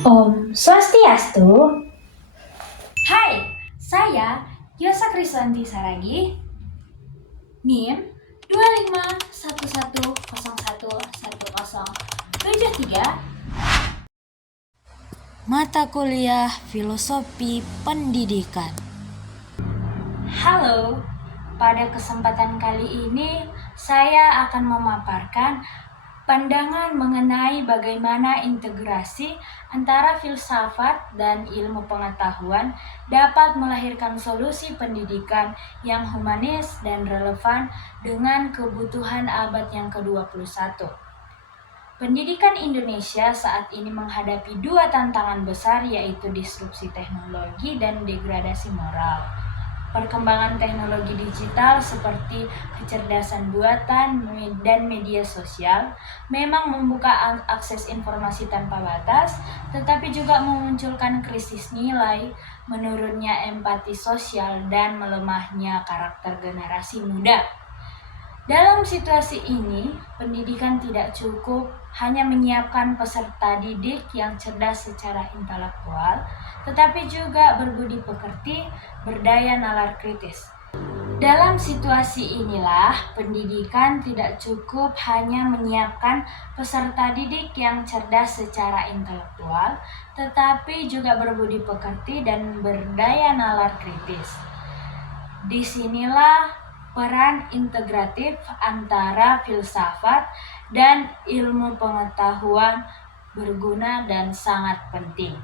Om Swastiastu. Hai, saya Yosa Kriswanti Saragi, NIM 2511101073, mata kuliah Filosofi Pendidikan. Halo, pada kesempatan kali ini saya akan memaparkan pandangan mengenai bagaimana integrasi antara filsafat dan ilmu pengetahuan dapat melahirkan solusi pendidikan yang humanis dan relevan dengan kebutuhan abad yang ke-21. Pendidikan Indonesia saat ini menghadapi dua tantangan besar, yaitu disrupsi teknologi dan degradasi moral. Perkembangan teknologi digital seperti kecerdasan buatan dan media sosial memang membuka akses informasi tanpa batas, tetapi juga memunculkan krisis nilai, menurunnya empati sosial, dan melemahnya karakter generasi muda. Dalam situasi ini, pendidikan tidak cukup hanya menyiapkan peserta didik yang cerdas secara intelektual, tetapi juga berbudi pekerti, berdaya nalar kritis. Dalam situasi inilah, pendidikan tidak cukup hanya menyiapkan peserta didik yang cerdas secara intelektual, tetapi juga berbudi pekerti dan berdaya nalar kritis. Disinilah peran integratif antara filsafat dan ilmu pengetahuan berguna dan sangat penting.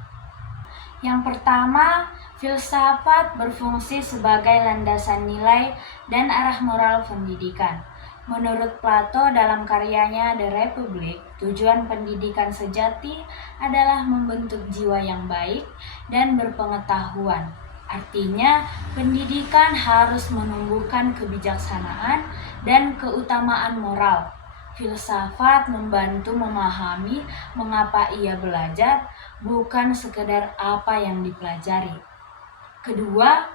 Yang pertama, filsafat berfungsi sebagai landasan nilai dan arah moral pendidikan. Menurut Plato dalam karyanya The Republic, tujuan pendidikan sejati adalah membentuk jiwa yang baik dan berpengetahuan. Artinya, pendidikan harus menumbuhkan kebijaksanaan dan keutamaan moral. Filsafat membantu memahami mengapa ia belajar, bukan sekedar apa yang dipelajari. Kedua,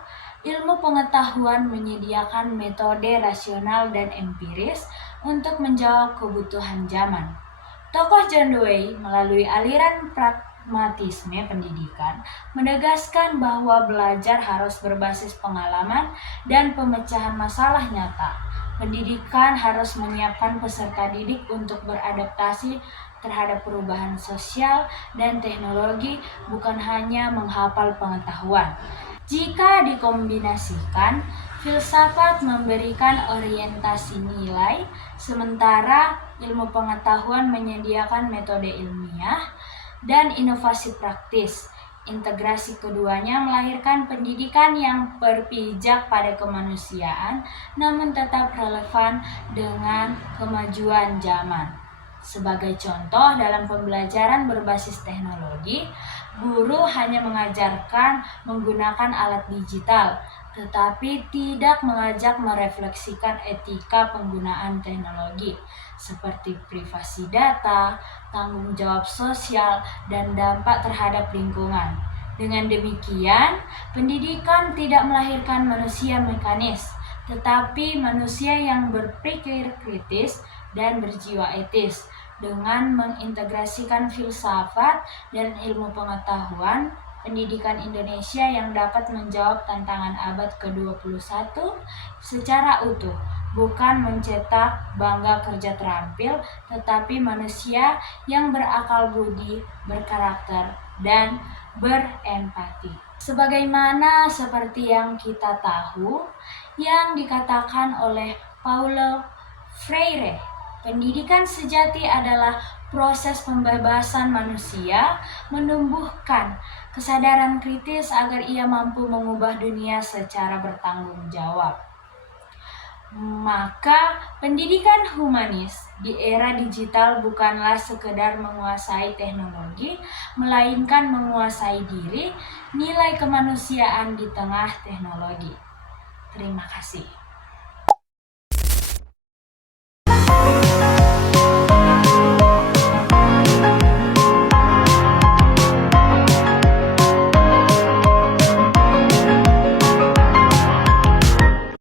ilmu pengetahuan menyediakan metode rasional dan empiris untuk menjawab kebutuhan zaman. Tokoh John Dewey melalui aliran pragmatisme pendidikan menegaskan bahwa belajar harus berbasis pengalaman dan pemecahan masalah nyata. Pendidikan harus menyiapkan peserta didik untuk beradaptasi terhadap perubahan sosial dan teknologi, bukan hanya menghafal pengetahuan. Jika dikombinasikan, filsafat memberikan orientasi nilai, sementara ilmu pengetahuan menyediakan metode ilmiah dan inovasi praktis. Integrasi keduanya melahirkan pendidikan yang berpijak pada kemanusiaan, namun tetap relevan dengan kemajuan zaman. Sebagai contoh, dalam pembelajaran berbasis teknologi, guru hanya mengajarkan menggunakan alat digital, tetapi tidak mengajak merefleksikan etika penggunaan teknologi, seperti privasi data, tanggung jawab sosial, dan dampak terhadap lingkungan. Dengan demikian, pendidikan tidak melahirkan manusia mekanis, tetapi manusia yang berpikir kritis dan berjiwa etis. Dengan mengintegrasikan filsafat dan ilmu pengetahuan, pendidikan Indonesia yang dapat menjawab tantangan abad ke-21 secara utuh, bukan mencetak bangga kerja terampil, tetapi manusia yang berakal budi, berkarakter, dan berempati. Sebagaimana seperti yang kita tahu, yang dikatakan oleh Paulo Freire, pendidikan sejati adalah proses pembebasan manusia, menumbuhkan kesadaran kritis agar ia mampu mengubah dunia secara bertanggung jawab. Maka pendidikan humanis di era digital bukanlah sekedar menguasai teknologi, melainkan menguasai diri, nilai kemanusiaan di tengah teknologi. Terima kasih.